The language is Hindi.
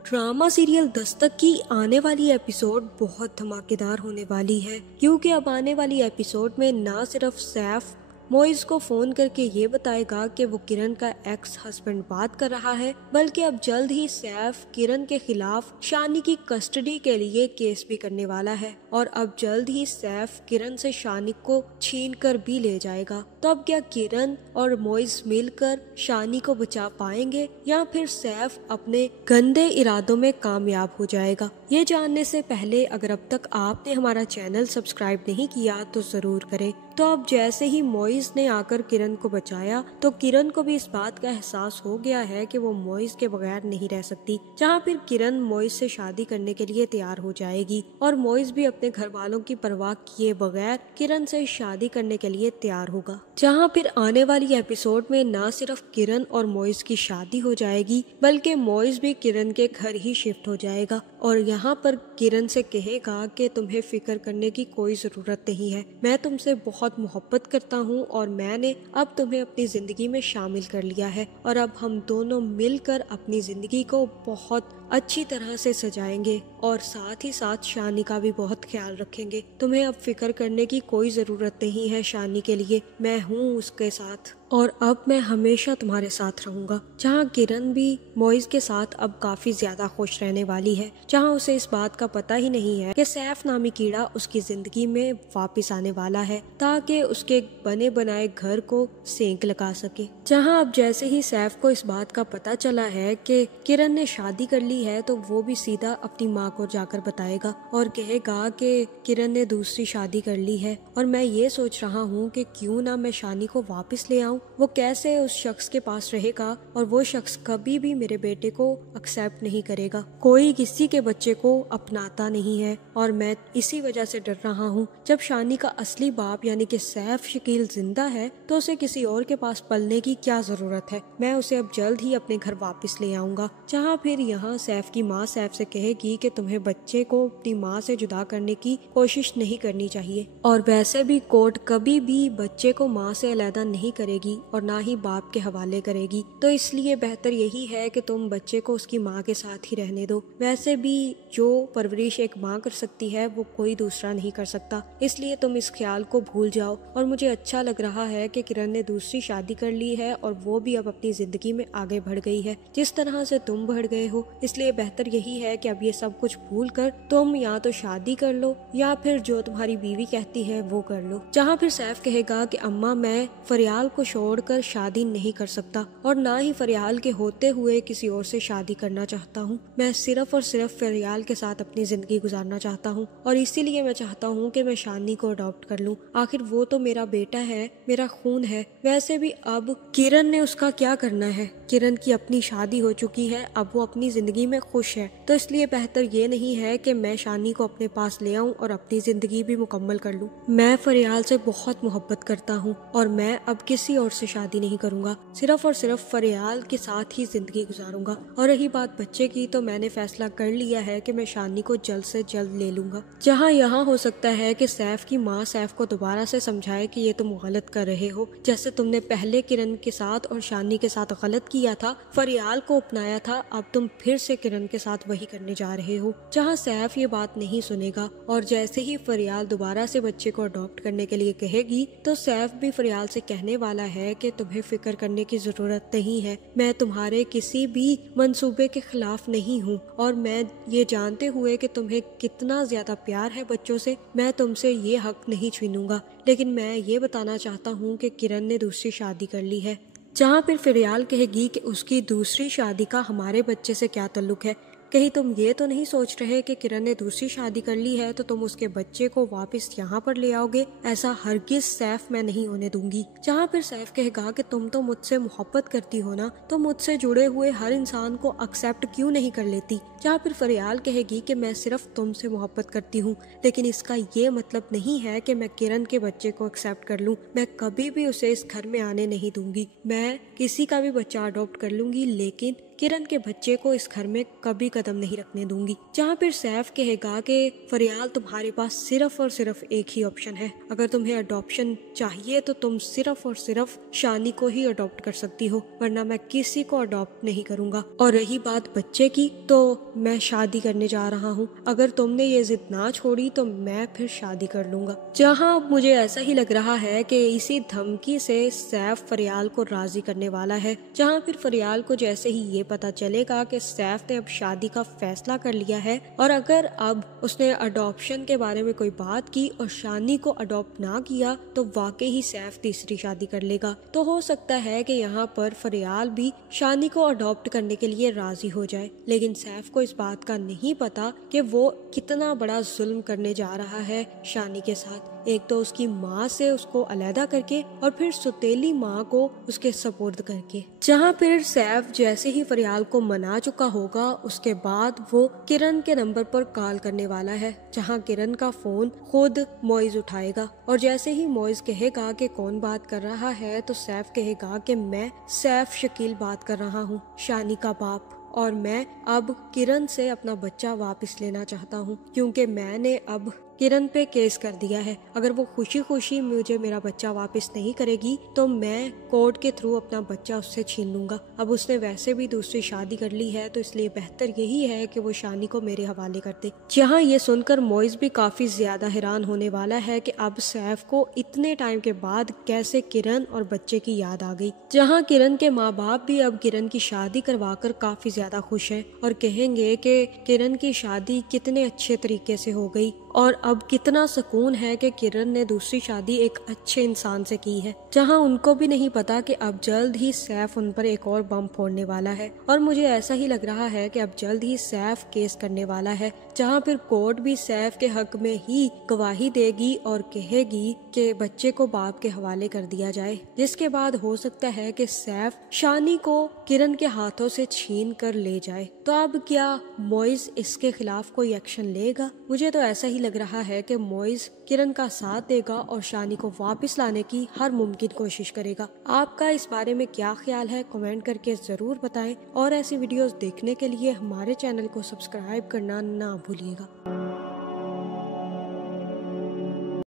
ड्रामा सीरियल दस्तक की आने वाली एपिसोड बहुत धमाकेदार होने वाली है, क्योंकि अब आने वाली एपिसोड में ना सिर्फ सैफ मोइज को फोन करके ये बताएगा कि वो किरण का एक्स हस्बैंड बात कर रहा है, बल्कि अब जल्द ही सैफ किरण के खिलाफ शानी की कस्टडी के लिए केस भी करने वाला है और अब जल्द ही सैफ किरण से शानी को छीन कर भी ले जाएगा। तो अब क्या किरण और मोइज मिलकर शानी को बचा पाएंगे या फिर सैफ अपने गंदे इरादों में कामयाब हो जाएगा? ये जानने से पहले अगर अब तक आपने हमारा चैनल सब्सक्राइब नहीं किया तो जरूर करें। तो अब जैसे ही मोइज ने आकर किरण को बचाया तो किरण को भी इस बात का एहसास हो गया है कि वो मोइज के बगैर नहीं रह सकती। जहाँ फिर किरण मोइज से शादी करने के लिए तैयार हो जाएगी और मोइज भी अपने घर वालों की परवाह किए बगैर किरण से शादी करने के लिए तैयार होगा। जहाँ फिर आने वाली एपिसोड में न सिर्फ किरण और मोइज की शादी हो जाएगी, बल्कि मोइज भी किरण के घर ही शिफ्ट हो जाएगा और यहाँ पर किरण से कहेगा कि तुम्हें फिक्र करने की कोई जरूरत नहीं है, मैं तुमसे बहुत मोहब्बत करता हूँ और मैंने अब तुम्हें अपनी जिंदगी में शामिल कर लिया है और अब हम दोनों मिलकर अपनी जिंदगी को बहुत अच्छी तरह से सजाएंगे और साथ ही साथ शानी का भी बहुत ख्याल रखेंगे। तुम्हें अब फिक्र करने की कोई जरूरत नहीं है शानी के लिए, मैं हूँ उसके साथ और अब मैं हमेशा तुम्हारे साथ रहूंगा। जहाँ किरण भी मोइज के साथ अब काफी ज्यादा खुश रहने वाली है, जहाँ उसे इस बात का पता ही नहीं है कि सैफ नामी कीड़ा उसकी जिंदगी में वापस आने वाला है ताकि उसके बने बनाए घर को सेंक लगा सके। जहाँ अब जैसे ही सैफ को इस बात का पता चला है कि किरण ने शादी कर ली है तो वो भी सीधा अपनी माँ को जाकर बताएगा और कहेगा कि किरण ने दूसरी शादी कर ली है और मैं ये सोच रहा हूँ कि क्यों ना मैं शानी को वापस ले आऊँ। वो कैसे उस शख्स के पास रहेगा और वो शख्स कभी भी मेरे बेटे को एक्सेप्ट नहीं करेगा। कोई किसी के बच्चे को अपनाता नहीं है और मैं इसी वजह से डर रहा हूँ। जब शानी का असली बाप यानी कि सैफ शकील जिंदा है तो उसे किसी और के पास पलने की क्या जरूरत है। मैं उसे अब जल्द ही अपने घर वापस ले आऊंगा। जहाँ फिर यहाँ सैफ की माँ सैफ से कहेगी कि तुम्हें बच्चे को अपनी माँ से जुदा करने की कोशिश नहीं करनी चाहिए और वैसे भी कोर्ट कभी भी बच्चे को माँ से अलग नहीं करेगी और ना ही बाप के हवाले करेगी, तो इसलिए बेहतर यही है कि तुम बच्चे को उसकी माँ के साथ ही रहने दो। वैसे भी जो परवरिश एक माँ कर सकती है वो कोई दूसरा नहीं कर सकता, इसलिए तुम इस ख्याल को भूल जाओ। और मुझे अच्छा लग रहा है कि किरण ने दूसरी शादी कर ली है और वो भी अब अपनी जिंदगी में आगे बढ़ गई है जिस तरह से तुम बढ़ गए हो, इसलिए बेहतर यही है कि अब ये सब कुछ भूल कर तुम या तो शादी कर लो या फिर जो तुम्हारी बीवी कहती है वो कर लो। जहाँ फिर सैफ कहेगा कि अम्मा मैं फरियाल को छोड़कर शादी नहीं कर सकता और ना ही फरियाल के होते हुए किसी और से शादी करना चाहता हूँ। मैं सिर्फ और सिर्फ फरियाल के साथ अपनी जिंदगी गुजारना चाहता हूँ और इसीलिए मैं चाहता हूँ कि मैं शानी को अडॉप्ट कर लूँ। आखिर वो तो मेरा बेटा है, मेरा खून है। वैसे भी अब किरण ने उसका क्या करना है, किरण की अपनी शादी हो चुकी है, अब वो अपनी जिंदगी में खुश है, तो इसलिए बेहतर ये नहीं है कि मैं शानी को अपने पास ले आऊं और अपनी जिंदगी भी मुकम्मल कर लूं। मैं फरियाल से बहुत मोहब्बत करता हूं और मैं अब किसी और से शादी नहीं करूंगा, सिर्फ और सिर्फ फरियाल के साथ ही जिंदगी गुजारूंगा। और रही बात बच्चे की, तो मैंने फैसला कर लिया है कि मैं शानी को जल्द से जल्द ले लूंगा। जहाँ यहाँ हो सकता है कि सैफ की माँ सैफ को दोबारा से समझाए कि ये तुम गलत कर रहे हो, जैसे तुमने पहले किरण के साथ और शानी के साथ गलत किया था, फरियाल को अपनाया था, अब तुम फिर से किरण के साथ वही करने जा रहे हो। जहाँ सैफ ये बात नहीं सुनेगा और जैसे ही फरियाल दोबारा से बच्चे को अडॉप्ट करने के लिए कहेगी तो सैफ भी फरियाल से कहने वाला है कि तुम्हें फिक्र करने की जरूरत नहीं है, मैं तुम्हारे किसी भी मंसूबे के खिलाफ नहीं हूँ और मैं ये जानते हुए कि तुम्हें कितना ज्यादा प्यार है बच्चों से, मैं तुमसे ये हक नहीं छीनूंगा। लेकिन मैं ये बताना चाहता हूँ कि किरण ने दूसरी शादी कर ली है। जहाँ फिर फरियाल कहेगी कि उसकी दूसरी शादी का हमारे बच्चे से क्या ताल्लुक है, कहीं तुम ये तो नहीं सोच रहे कि किरण ने दूसरी शादी कर ली है तो तुम उसके बच्चे को वापस यहाँ पर ले आओगे? ऐसा हरगिज सैफ मैं नहीं होने दूंगी। जहाँ फिर सैफ कहेगा कि तुम तो मुझसे मोहब्बत करती हो ना, तो मुझसे जुड़े हुए हर इंसान को एक्सेप्ट क्यों नहीं कर लेती? जहाँ फिर फरियाल कहेगी कि मैं सिर्फ तुमसे मोहब्बत करती हूँ, लेकिन इसका ये मतलब नहीं है कि मैं किरण के बच्चे को एक्सेप्ट कर लूँ। मैं कभी भी उसे इस घर में आने नहीं दूंगी। मैं किसी का भी बच्चा अडॉप्ट कर लूंगी, लेकिन किरण के बच्चे को इस घर में कभी कदम नहीं रखने दूंगी। जहाँ फिर सैफ कहेगा कि फरियाल तुम्हारे पास सिर्फ और सिर्फ एक ही ऑप्शन है, अगर तुम्हें अडॉप्शन चाहिए तो तुम सिर्फ और सिर्फ शानी को ही अडॉप्ट कर सकती हो, वरना मैं किसी को अडॉप्ट नहीं करूंगा। और रही बात बच्चे की, तो मैं शादी करने जा रहा हूँ, अगर तुमने ये जिद ना छोड़ी तो मैं फिर शादी कर लूंगा। जहाँ मुझे ऐसा ही लग रहा है कि इसी धमकी से सैफ फरियाल को राजी करने वाला है। जहाँ फिर फरियाल को जैसे ही ये पता चलेगा कि सैफ ने अब शादी का फैसला कर लिया है और अगर अब उसने अडॉप्शन के बारे में कोई बात की और शानी को अडॉप्ट ना किया तो वाकई ही सैफ तीसरी शादी कर लेगा। तो हो सकता है कि यहाँ पर फरियाल भी शानी को अडॉप्ट करने के लिए राजी हो जाए, लेकिन सैफ को इस बात का नहीं पता कि वो कितना बड़ा जुल्म करने जा रहा है शानी के साथ। एक तो उसकी माँ से उसको अलहदा करके और फिर सुतेली माँ को उसके सपुर्द करके। जहाँ फिर सैफ जैसे ही फरियाल को मना चुका होगा उसके बाद वो किरण के नंबर पर कॉल करने वाला है, जहाँ किरण का फोन खुद मोइज उठाएगा और जैसे ही मोइज कहेगा कि कौन बात कर रहा है तो सैफ कहेगा कि मैं सैफ शकील बात कर रहा हूँ, शानी का बाप, और मैं अब किरण से अपना बच्चा वापस लेना चाहता हूँ क्योंकि मैंने अब किरण पे केस कर दिया है। अगर वो खुशी खुशी मुझे मेरा बच्चा वापस नहीं करेगी तो मैं कोर्ट के थ्रू अपना बच्चा उससे छीन लूंगा। अब उसने वैसे भी दूसरी शादी कर ली है तो इसलिए बेहतर यही है कि वो शानी को मेरे हवाले कर दे। जहाँ ये सुनकर मोइज भी काफी ज्यादा हैरान होने वाला है कि अब सैफ को इतने टाइम के बाद कैसे किरण और बच्चे की याद आ गई। जहाँ किरण के माँ बाप भी अब किरण की शादी करवाकर काफी ज्यादा खुश हैं और कहेंगे कि किरण की शादी कितने अच्छे तरीके से हो गई और अब कितना सुकून है कि किरण ने दूसरी शादी एक अच्छे इंसान से की है। जहां उनको भी नहीं पता कि अब जल्द ही सैफ उन पर एक और बम फोड़ने वाला है और मुझे ऐसा ही लग रहा है कि अब जल्द ही सैफ केस करने वाला है, जहां फिर कोर्ट भी सैफ के हक में ही गवाही देगी और कहेगी कि बच्चे को बाप के हवाले कर दिया जाए, जिसके बाद हो सकता है कि सैफ शानी को किरण के हाथों से छीन कर ले जाए। तो अब क्या मोइज इसके खिलाफ कोई एक्शन लेगा? मुझे तो ऐसा ही लग रहा है कि मोइज किरण का साथ देगा और शानी को वापस लाने की हर मुमकिन कोशिश करेगा। आपका इस बारे में क्या ख्याल है कमेंट करके जरूर बताएं और ऐसी वीडियोस देखने के लिए हमारे चैनल को सब्सक्राइब करना ना भूलिएगा।